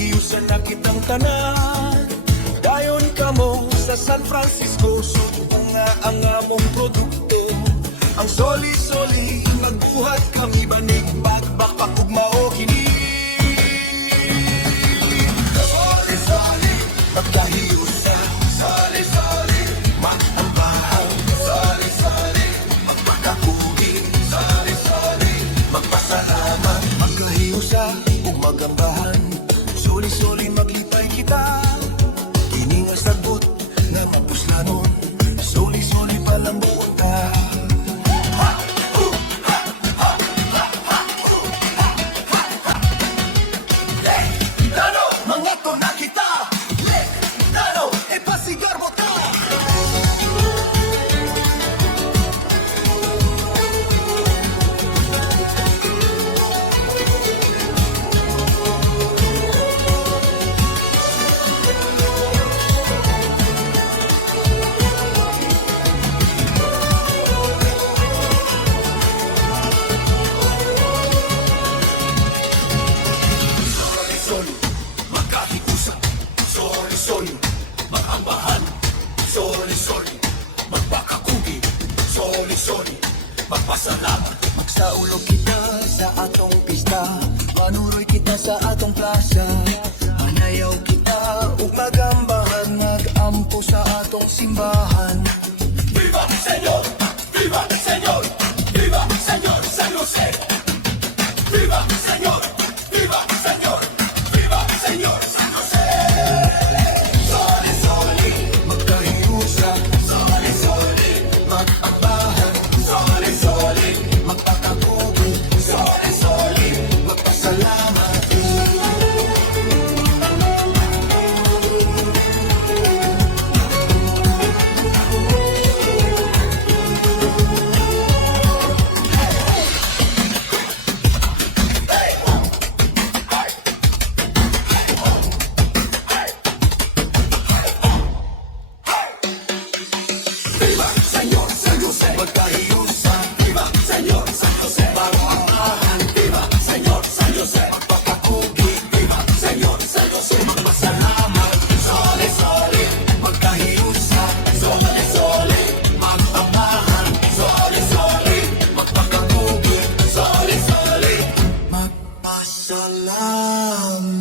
Magkahiusan na kitang tanan. Dayon ka mo sa San Francisco, subong nga ang among produkto. Ang soli-soli, nagbuhat kami banig, bagbak pakugmao kini. Soli-soli, magkahiusan, soli-soli, maambahan, soli-soli, magpakakugi, soli-soli, magpasalamat, magkahiusan, ug magambahan, soli-soli, maglipay kita. Kini nga sagot nga mapuslanon, soli-soli palang buong ka. Soli-soli, magambahan, soli-soli, magpakakugi, soli-soli, magpasalamat. Magsaulog kita sa atong pista, manuroy kita sa atong plaza. Manayaw kita ug magambahan, magampo sa atong simbahan. Viva Señor! Viva Señor! Viva Señor San Jose! Viva Señor! Viva Señor! Viva Señor San Jose! Salamat.